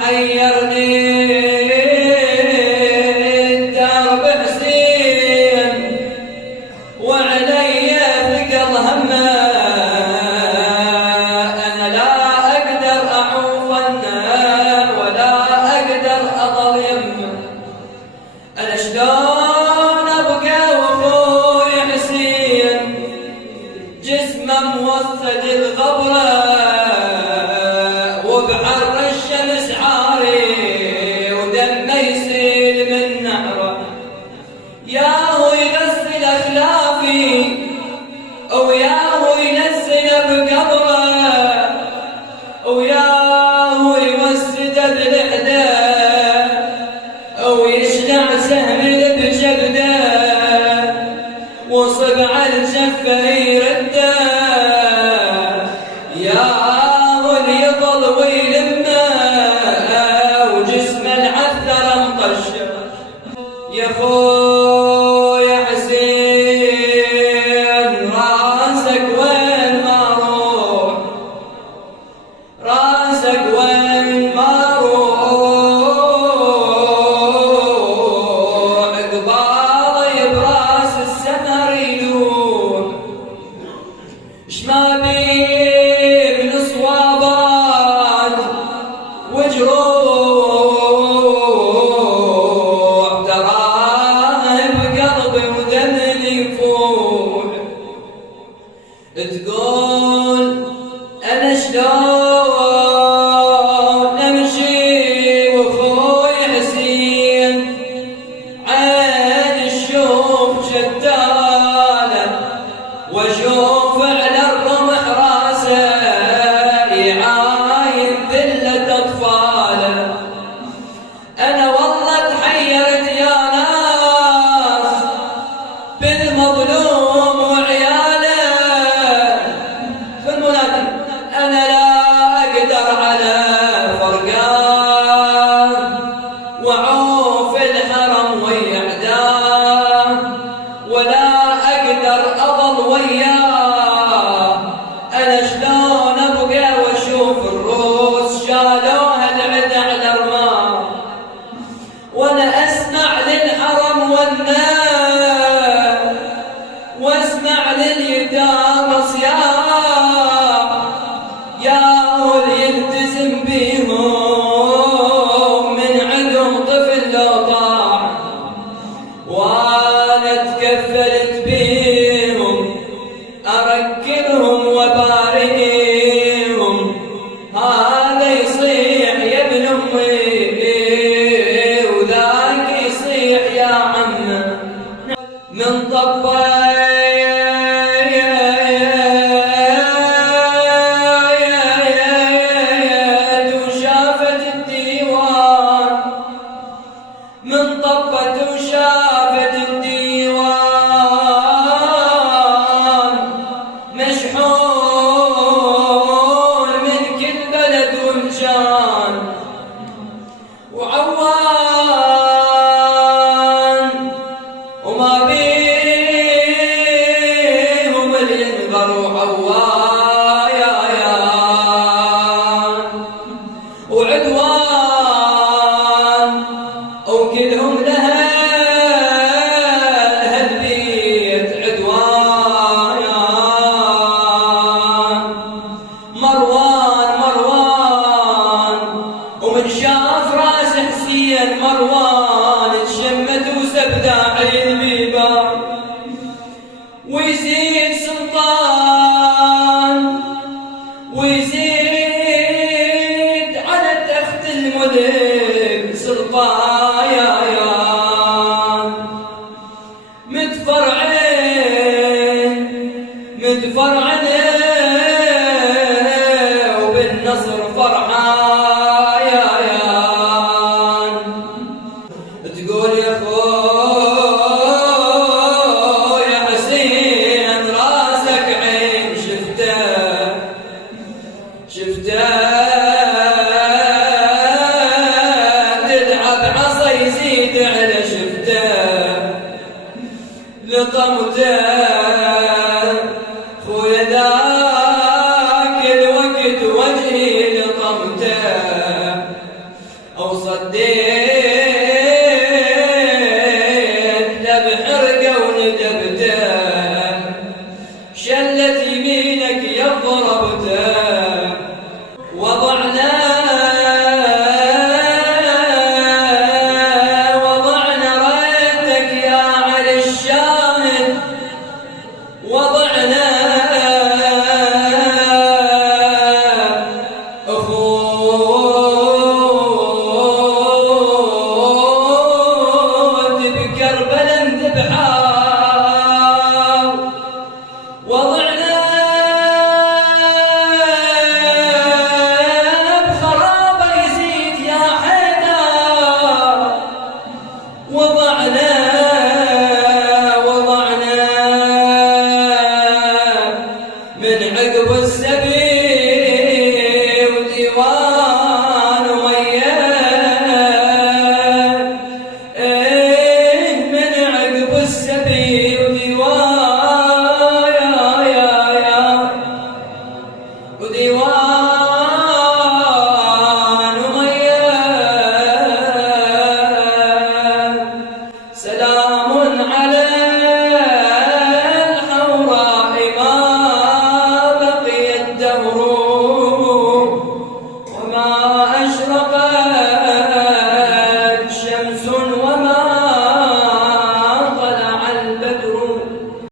حيرني الدرب حسين وعلي ثقل همه، أنا لا أقدر أعوفنه ولا أقدر أظل يمه. أنا شلون أبقى وأخوي حسين جسمه موثد الغبرة وبحر الشمس عاري ودمه يسيل من نهره. ياهو يغسل أخلافي وياهو ينزل بقبره وياهو يوسد بلحده ويشلع سهم بجبده وصبع الجفه يرده. ياهو يظل ويلمه وجسمه العثر مطشه. يا خويا حسين راسك وين ما روح، راسك وين ما روح، قبالي براس السمر يلوح. شما بي من صوابات وجروح تراها بقلبي ودمني يفوح. تقول أنا شلون أمشي وأخوي حسين عين الشوف شتالة وأشوف على الرمح راسه يعاين ذلة أطفاله. أنا والله تحيرت يا ناس بالمظلوم وعياله في المنادي. أنا لا أقدر على فرقان وعوف الحرم ويعداه ولا أقدر أظل وياه. أنا شلون أبقى وأشوف الروس شالوها العدا على الرمال وأنا أسمع للحرم والنار وأسمع لليتامى صياح. ياهو يلتزم بيهم من عندهم طفل لو طاح، وأنا تكفلت بيهم أركبهم وباريهم. هذا يصيح يا ابن أمي وذاك يصيح يا عمه. من طبه وشافت الديوان، من طبت وشافت الديوان مشحون من كل بلد ومكان وعوان وما بيهم اللي ينغروا عوايان وعدوان وكلهم لها البيت عدوان. مروان مروان ومن شاف راس حسين مروان تشمت وسبدا على البيبان ويزيد سلطان ويزيد على تخت الملك سلطان. متفرعين متفرعين وبالنصر فرحان. تقول يا خويا حسين راسك عين شفته شفته تلعب عصي وديع